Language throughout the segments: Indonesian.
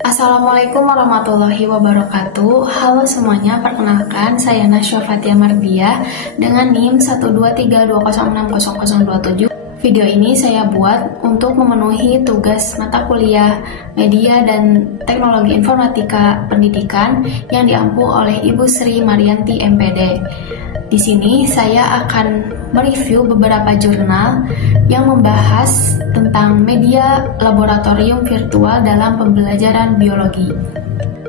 Assalamualaikum warahmatullahi wabarakatuh. Halo semuanya, perkenalkan saya Nasya Fatia Mardia dengan NIM 12320600027. Video ini saya buat untuk memenuhi tugas mata kuliah Media dan Teknologi Informatika Pendidikan yang diampu oleh Ibu Sri Marianti MPD. Di sini saya akan mereview beberapa jurnal yang membahas tentang media laboratorium virtual dalam pembelajaran biologi.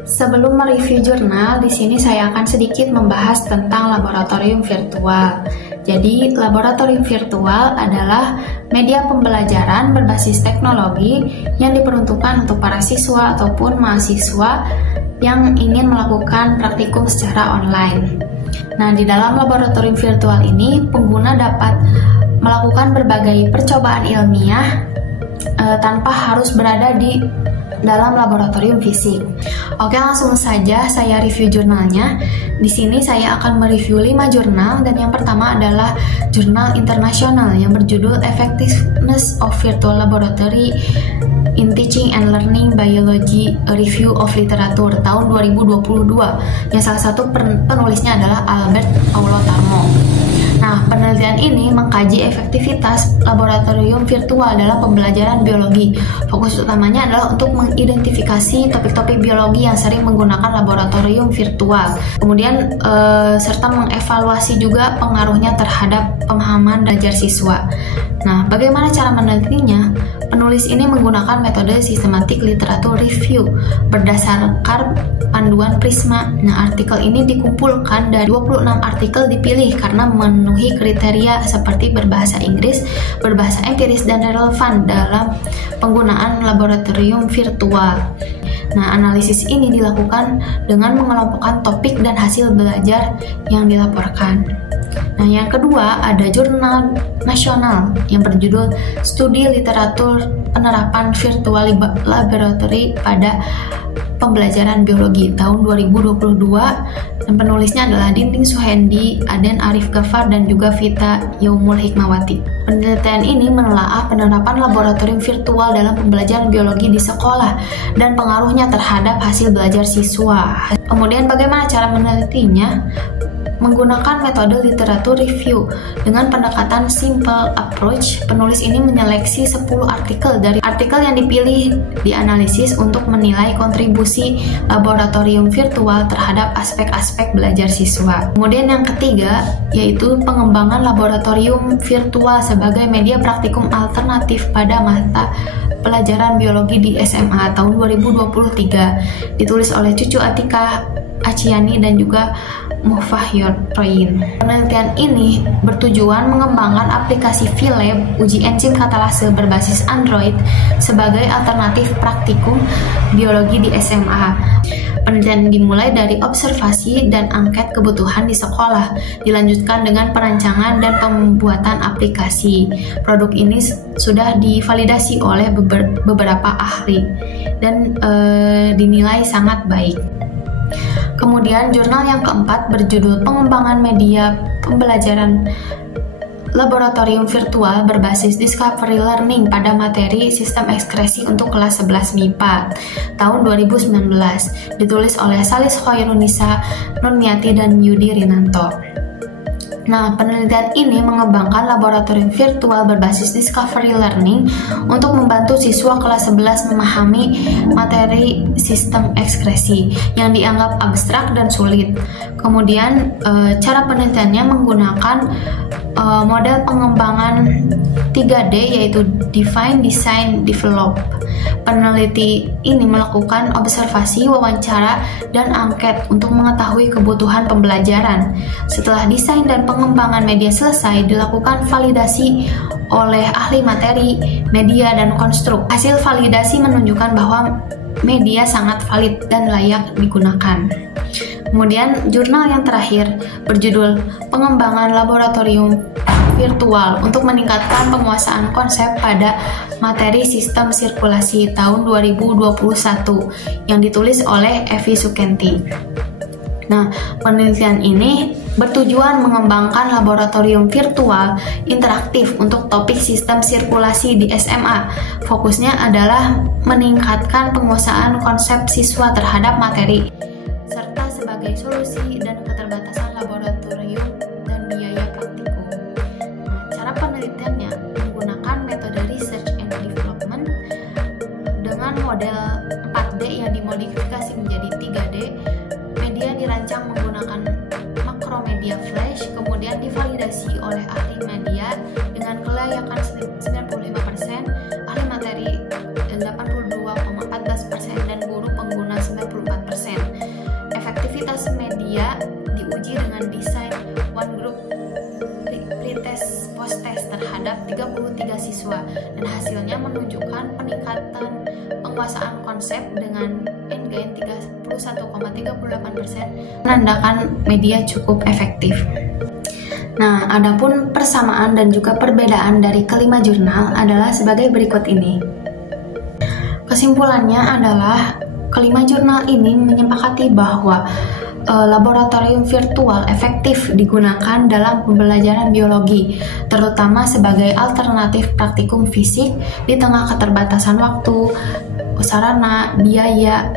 Sebelum mereview jurnal, di sini saya akan sedikit membahas tentang laboratorium virtual. Jadi, laboratorium virtual adalah media pembelajaran berbasis teknologi yang diperuntukkan untuk para siswa ataupun mahasiswa yang ingin melakukan praktikum secara online. Nah, di dalam laboratorium virtual ini, pengguna dapat melakukan berbagai percobaan ilmiah tanpa harus berada di dalam laboratorium fisik. Oke, langsung saja saya review jurnalnya. Di sini saya akan mereview 5 jurnal dan yang pertama adalah jurnal internasional yang berjudul Effectiveness of Virtual Laboratory in Teaching and Learning Biology, a Review of Literature tahun 2022 yang salah satu penulisnya adalah Albert Aulo-Tarmo. Nah, penelitian ini mengkaji efektivitas laboratorium virtual dalam pembelajaran biologi. Fokus utamanya adalah untuk mengidentifikasi topik-topik biologi yang sering menggunakan laboratorium virtual. Kemudian serta mengevaluasi juga pengaruhnya terhadap pemahaman belajar siswa. Nah, bagaimana cara menelitinya? Penulis ini menggunakan metode sistematik literatur review berdasarkan panduan Prisma. Nah, artikel ini dikumpulkan dari 26 artikel dipilih karena memenuhi kriteria seperti berbahasa Inggris, berbahasa empiris, dan relevan dalam penggunaan laboratorium virtual. Nah, analisis ini dilakukan dengan mengelompokkan topik dan hasil belajar yang dilaporkan. Nah, yang kedua ada jurnal nasional yang berjudul Studi Literatur Penerapan Virtual Laboratory pada Pembelajaran Biologi tahun 2022 dan penulisnya adalah Dinding Suhendi, Aden Arif Ghaffar, dan juga Vita Yaumul Hikmawati. Penelitian ini menelaah penerapan laboratorium virtual dalam pembelajaran biologi di sekolah dan pengaruhnya terhadap hasil belajar siswa. Kemudian bagaimana cara menelitinya? Menggunakan metode literatur review dengan pendekatan simple approach, penulis ini menyeleksi 10 artikel dari artikel yang dipilih dianalisis untuk menilai kontribusi laboratorium virtual terhadap aspek-aspek belajar siswa. Kemudian yang ketiga yaitu pengembangan laboratorium virtual sebagai media praktikum alternatif pada mata pelajaran biologi di SMA tahun 2023, ditulis oleh Cucu Atika Aciani dan juga Mufahyor Royin. Penelitian ini bertujuan mengembangkan aplikasi VLab uji enzim katalase berbasis Android sebagai alternatif praktikum biologi di SMA. Penelitian dimulai dari observasi dan angket kebutuhan di sekolah, dilanjutkan dengan perancangan dan pembuatan aplikasi. Produk ini sudah divalidasi oleh beberapa ahli dan dinilai sangat baik. Kemudian jurnal yang keempat berjudul Pengembangan Media Pembelajaran Laboratorium Virtual berbasis Discovery Learning pada materi Sistem Ekskresi untuk kelas 11 MIPA tahun 2019, ditulis oleh Salis Khoirunisa, Nurniati, dan Yudi Rinanto. Nah, penelitian ini mengembangkan laboratorium virtual berbasis Discovery Learning untuk membantu siswa kelas 11 memahami materi sistem ekskresi yang dianggap abstrak dan sulit. Kemudian, cara penelitiannya menggunakan model pengembangan 3D yaitu Define, Design, Develop. Peneliti ini melakukan observasi, wawancara, dan angket untuk mengetahui kebutuhan pembelajaran. Setelah desain dan pengembangan media selesai, dilakukan validasi oleh ahli materi, media, dan konstruk. Hasil validasi menunjukkan bahwa media sangat valid dan layak digunakan. Kemudian jurnal yang terakhir berjudul Pengembangan Laboratorium Virtual untuk meningkatkan penguasaan konsep pada materi sistem sirkulasi tahun 2021 yang ditulis oleh Evi Sukenti. Nah, penelitian ini bertujuan mengembangkan laboratorium virtual interaktif untuk topik sistem sirkulasi di SMA. Fokusnya adalah meningkatkan penguasaan konsep siswa terhadap materi, serta sebagai solusi dan keterbatasan laboratorium dan biaya praktikum. Cara penelitiannya menggunakan metode research and development dengan model 4D yang dimodifikasi menjadi 3D. Media dirancang menggunakan makromedia flash, kemudian divalidasi oleh ahli media dengan kelayakan 95%, ahli materi 82,14%, dan guru pengguna 94%. Efektivitas media diuji dengan desain one group pretest post-test terhadap 33 siswa, dan hasilnya menunjukkan peningkatan penguasaan konsep dengan N-gain 31,38%, menandakan media cukup efektif. Nah, adapun persamaan dan juga perbedaan dari kelima jurnal adalah sebagai berikut ini. Kesimpulannya adalah kelima jurnal ini menyepakati bahwa laboratorium virtual efektif digunakan dalam pembelajaran biologi, terutama sebagai alternatif praktikum fisik di tengah keterbatasan waktu, sarana, biaya,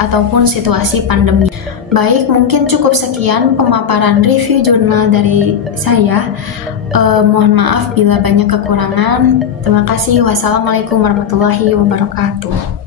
ataupun situasi pandemi. Baik, mungkin cukup sekian pemaparan review jurnal dari saya. Mohon maaf bila banyak kekurangan. Terima kasih. Wassalamualaikum warahmatullahi wabarakatuh.